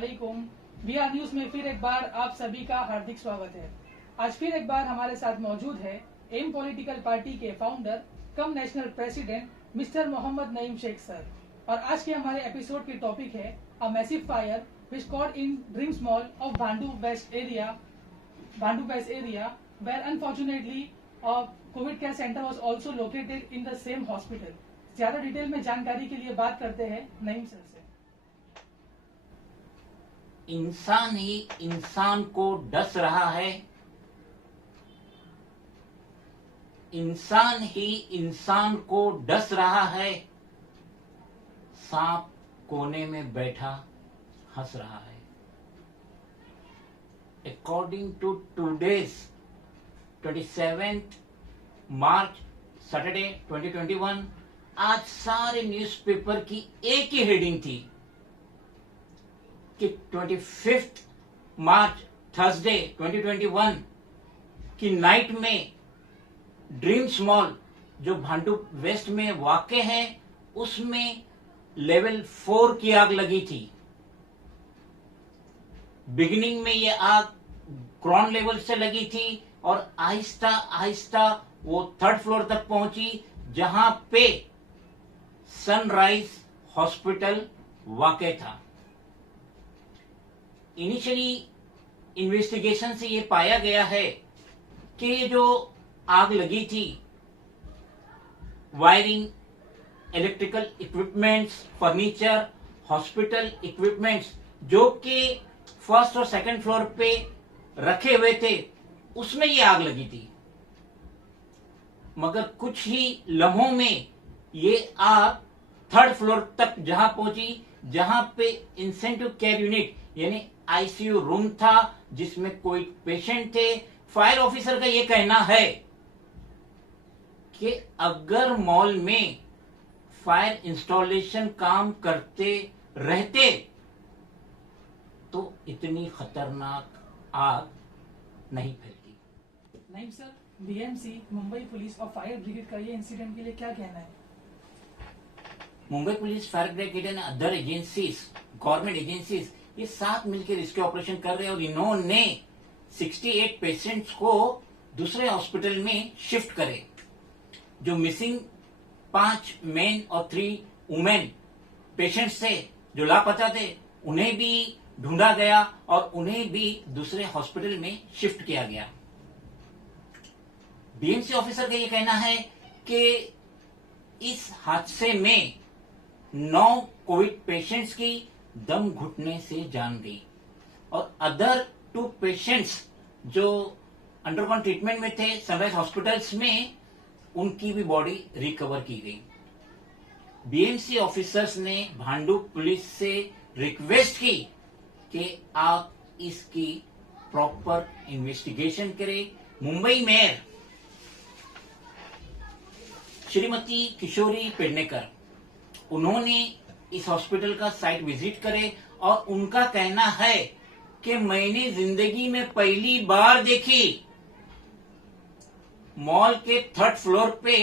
वालेकुम। VR news में फिर एक बार आप सभी का हार्दिक स्वागत है। आज फिर एक बार हमारे साथ मौजूद है एम पॉलिटिकल पार्टी के founder cum national president mister Mohammad Naeem Shaikh sir. और आज के हमारे एपिसोड की टॉपिक है a massive fire which caught in dreams mall of Bhandu West area, where unfortunately a COVID care center was also located in the same hospital. ज्यादा detail में जानकारी के लिए बात करते हैं नईम सर से। इंसान ही इंसान को डस रहा है, इंसान ही इंसान को डस रहा है, सांप कोने में बैठा हंस रहा है। According to today's 27th March Saturday 2021, आज सारे न्यूज़पेपर की एक ही हेडिंग थी कि 25 मार्च थर्सडे 2021 की नाइट में ड्रीम्स मॉल जो भांडू वेस्ट में वाक़ है उसमें लेवल 4 की आग लगी थी। बिगिनिंग में ये आग ग्राउंड लेवल से लगी थी और आहिस्ता आहिस्ता वो 3rd फ्लोर तक पहुंची, जहां पे सनराइज हॉस्पिटल वाक़ था। इनिशियली इन्वेस्टिगेशन से ये पाया गया है कि ये जो आग लगी थी, wiring, electrical equipments, furniture, hospital equipments जो कि 1st और 2nd फ्लोर पे रखे हुए थे, उसमें ये आग लगी थी। मगर कुछ ही लम्हों में ये आग 3rd फ्लोर तक जहां पहुंची, जहां पे इंसेंटिव केयर यूनिट यानी आईसीयू रूम था, जिसमें कोई पेशेंट थे। फायर ऑफिसर का ये कहना है कि अगर मॉल में फायर इंस्टॉलेशन काम करते रहते तो इतनी खतरनाक आग नहीं फैलती। Naeem sir, BMC, Mumbai police और फायर ब्रिगेड का ये इंसिडेंट के लिए क्या कहना है? Mumbai police, fire brigade and other agencies, government agencies ये साथ मिलकर रेस्क्यू ऑपरेशन कर रहे हैं और इन्होंने 68 पेशेंट्स को दूसरे हॉस्पिटल में शिफ्ट करे। जो मिसिंग 5 मेन और 3 वुमेन पेशेंट्स थे जो लापता थे, उन्हें भी ढूंढा गया और उन्हें भी दूसरे हॉस्पिटल में शिफ्ट किया गया। बीएमसी ऑफिसर का यह कहना है कि इस हादसे में 9 कोविड पेशेंट्स की दम घुटने से जान गई और अदर 2 पेशेंट्स जो अंडरगॉन ट्रीटमेंट में थे सनराइज हॉस्पिटल्स में, उनकी भी बॉडी रिकवर की गई। बीएमसी ऑफिसर्स ने भांडू पुलिस से रिक्वेस्ट की कि आप इसकी प्रॉपर इन्वेस्टिगेशन करें। मुंबई मेयर श्रीमती किशोरी पेडनेकर, उन्होंने इस हॉस्पिटल का साइट विजिट करे और उनका कहना है कि मैंने जिंदगी में पहली बार देखी मॉल के 3rd फ्लोर पे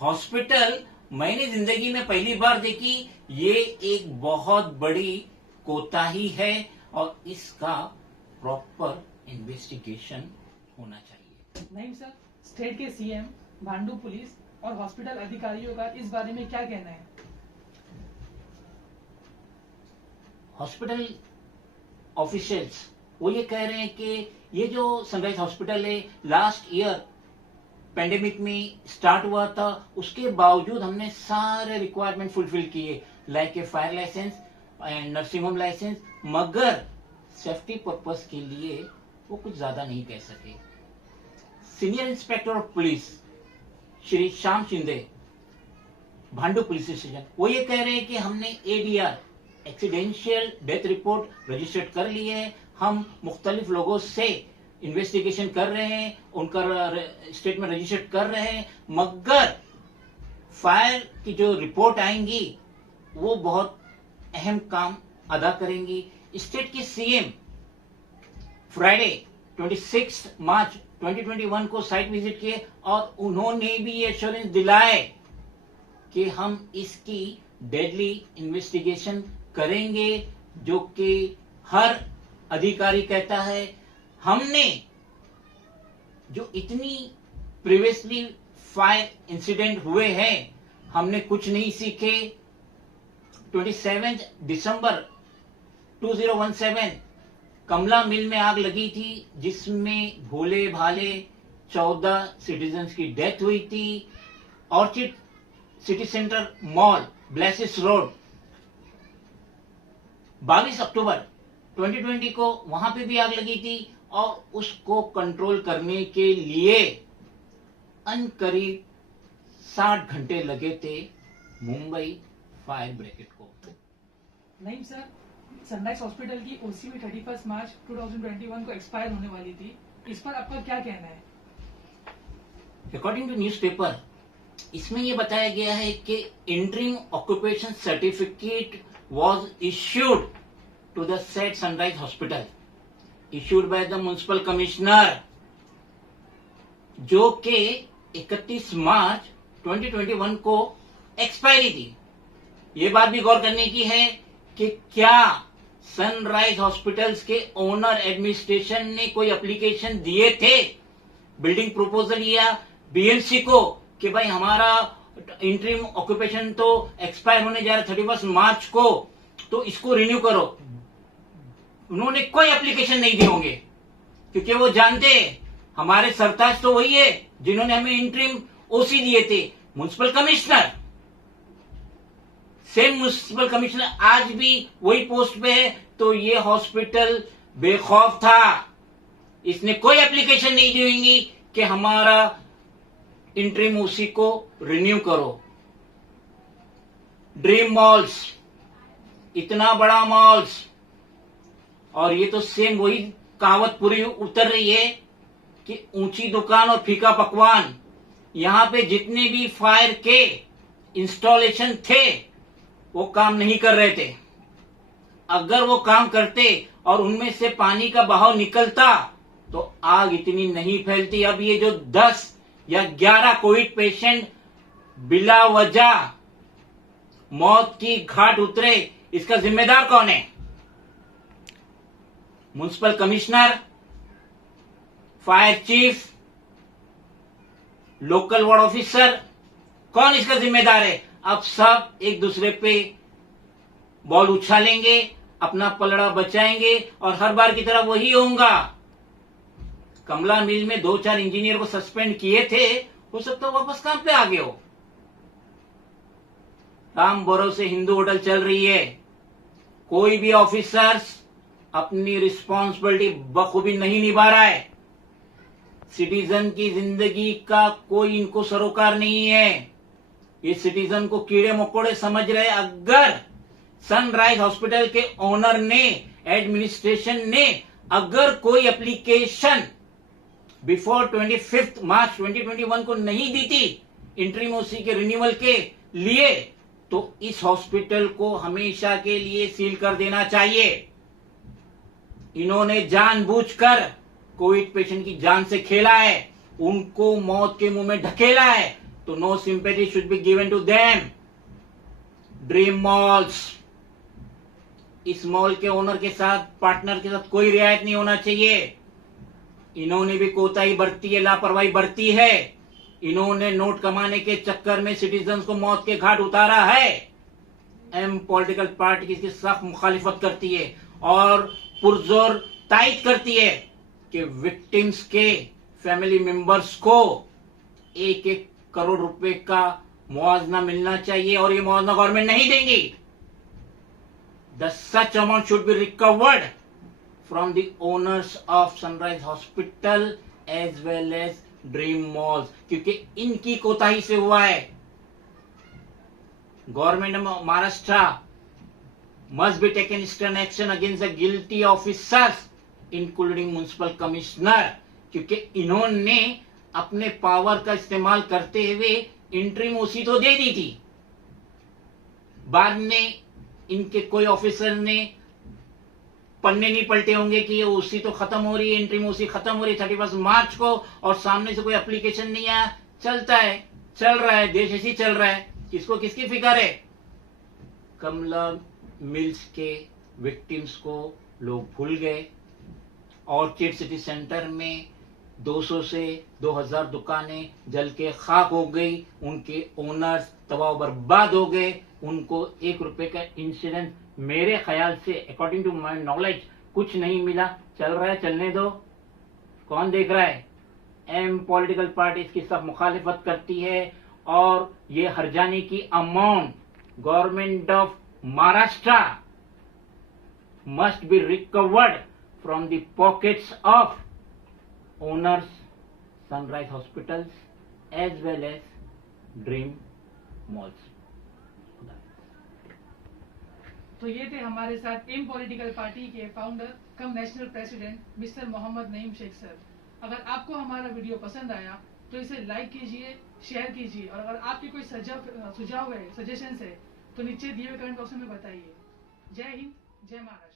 हॉस्पिटल, मैंने जिंदगी में पहली बार देखी। ये एक बहुत बड़ी कोताही है और इसका प्रॉपर इन्वेस्टिगेशन होना चाहिए। नईम सर, स्टेट के सीएम, भांडू पुलिस और हॉस्पिटल अधिकारियों का इस बारे में क्या कहना है? हॉस्पिटल ऑफिशियल्स वो ये कह रहे हैं कि ये जो सनराइज हॉस्पिटल है लास्ट ईयर पेंडेमिक में स्टार्ट हुआ था, उसके बावजूद हमने सारे रिक्वायरमेंट फुलफिल किए, like a fire licence and nursing home licence, मगर सेफ्टी पर्पस के लिए वो कुछ ज्यादा नहीं कह सके। Senior inspector of police Shri Shyam Shinde, Bhandup police station, वो ये कह रहे हैं कि हमने ADR accidental death report registered कर ली है। हम मुख्तलिफ लोगों से इन्वेस्टिगेशन कर रहे हैं, उनका स्टेटमेंट रजिस्टर्ड कर रहे हैं, मगर फायर की जो रिपोर्ट आएंगी वो बहुत अहम काम अदा करेंगी। स्टेट के सीएम फ्राइडे 26 मार्च 2021 को साइट विजिट किए और उन्होंने भी ये एश्योरेंस दिलाए कि हम इसकी डेडली इन्वेस्टिगेशन करेंगे, जो कि हर अधिकारी कहता है हमने जो इतनी प्रीवियसली फायर इंसिडेंट हुए हैं हमने कुछ नहीं सीखे। 27 दिसंबर 2017 कमला मिल में आग लगी थी जिसमें भोले भाले 14 सिटीजन्स की डेथ हुई थी। ऑर्चिड सिटी सेंटर मॉल ब्लेसिस रोड 22 अक्टूबर 2020 को वहां पे भी आग लगी थी और उसको कंट्रोल करने के लिए करीब 60 घंटे लगे थे मुंबई फायर ब्रिगेड को। नहीं सर, सनराइज हॉस्पिटल की ओसी में 31 मार्च 2021 को एक्सपायर होने वाली थी, इस पर आपका क्या कहना है? अकॉर्डिंग टू न्यूज़पेपर इसमें यह बताया गया है कि interim occupation certificate was issued to the said Sunrise Hospital issued by the municipal commissioner, जो कि 31 मार्च 2021 को एक्सपायरी थी। ये बात भी गौर करने की है कि क्या सनराइज हॉस्पिटल्स के ओनर एडमिनिस्ट्रेशन ने कोई एप्लीकेशन दिए थे बिल्डिंग प्रपोजल या बीएमसी को कि भाई हमारा इंटरिम ऑक्यूपेशन तो एक्सपायर होने जा रहा है 31 मार्च को, तो इसको रिन्यू करो। उन्होंने कोई एप्लीकेशन नहीं दिए होंगे क्योंकि वो जानते हैं हमारे सरताज तो वही है जिन्होंने हमें इंटरिम ओसी दिए थे, municipal commissioner. Same municipal commissioner आज भी वही पोस्ट पे है, तो ये हॉस्पिटल बेखौफ था, इसने कोई एप्लीकेशन नहीं दी होंगी कि हमारा इंटरिम ओसी को रिन्यू करो। ड्रीम मॉल्स, इतना बड़ा मॉल्स, और ये तो सेम वही कहावत पूरी उतर रही है कि ऊंची दुकान और फीका पकवान। यहां पे जितने भी फायर के इंस्टॉलेशन थे वो काम नहीं कर रहे थे। अगर वो काम करते और उनमें से पानी का बहाव निकलता तो आग इतनी नहीं फैलती। अब ये जो 10 या 11 कोविड पेशेंट बिला वजह मौत की घाट उतरे, इसका जिम्मेदार कौन है? Municipal commissioner, fire chief, local ward officer, कौन इसका जिम्मेदार है? अब सब एक दूसरे पे बॉल उछालेंगे, अपना पलड़ा बचाएंगे और हर बार की तरह वही होगा। कमला मिल में 2-4 इंजीनियर को सस्पेंड किए थे, हो सकता है वापस काम पे आ गए हो। राम भरोसे हिंदू होटल चल रही है, कोई भी ऑफिसर्स अपनी रिस्पॉन्सिबिलिटी बखूबी नहीं निभा रहा है। सिटीजन की जिंदगी का कोई इनको सरोकार नहीं है, ये सिटीजन को कीड़े मकोड़े समझ रहे। अगर सनराइज हॉस्पिटल के ओनर ने, एडमिनिस्ट्रेशन ने अगर कोई एप्लीकेशन बिफोर 25 मार्च 2021 को नहीं दी थी इंटरिम ओसी के रिन्यूअल के लिए, तो इस हॉस्पिटल को हमेशा के लिए सील कर देना चाहिए। इन्होंने जानबूझकर कोविड पेशेंट की जान से खेला है, उनको मौत के मुंह में ढकेला है, तो no sympathy should be given to them. Dream Malls, इस मॉल के ओनर के साथ, पार्टनर के साथ कोई रियायत नहीं होना चाहिए। इन्होंने भी कोताही बरती है, लापरवाही बरती है। इन्होंने नोट कमाने के चक्कर में सिटीजन्स को मौत के घाट उतारा है। एम पॉलिटिकल पार्टी इसकी सख्त मुखालिफत करती है और पुरजोर तायद करती है कि विक्टिम्स के फैमिली मेंबर्स को 1-1 करोड़ रुपए का मुआवजा मिलना चाहिए और ये मुआवजा गवर्नमेंट नहीं देंगी। The such amount should be recovered from the owners of Sunrise Hospital as well as dream Malls, क्योंकि इनकी कोताही से हुआ है। Government of Maharashtra must be taken stern action against the guilty officers including municipal commissioner, क्योंकि इन्होंने अपने power का इस्तेमाल करते हुए इंटरिम ओसी तो दे दी थी, बाद में इनके कोई ऑफिसर ने पन्ने नहीं पलटे होंगे कि ये ओसी तो खत्म हो रही है, इंटरिम ओसी खत्म हो रही है 31 मार्च को, और सामने से कोई एप्लीकेशन नहीं आया। चलता है, चल रहा है, देश ऐसी चल रहा है, किसको किसकी फिक्र है? कमला मिल्स के विक्टिम्स को लोग भूल गए। ऑर्चिड सिटी सेंटर में 200 से 2000 दुकानें जल के खाक हो गई, उनके ओनर्स तबाह बर्बाद हो गए, उनको 1 रुपए का इंसिडेंट मेरे ख्याल से अकॉर्डिंग टू माई नॉलेज कुछ नहीं मिला। चल रहा है, चलने दो, कौन देख रहा है। एम पॉलिटिकल पार्टी इसकी सब मुखालिफत करती है और ये हर्जाने की amount government of Maharashtra must be recovered from the pockets of owners sunrise hospitals as well as dream malls. तो ये थे हमारे साथ एम पॉलिटिकल पार्टी के founder cum national president mister Mohammad Naeem Shaikh sir. अगर आपको हमारा वीडियो पसंद आया तो इसे लाइक कीजिए, शेयर कीजिए, और अगर आपके कोई सुझाव है, सजेशंस है, तो नीचे दिए हुए कमेंट बॉक्स में बताइए। जय हिंद, जय महाराष्ट्र।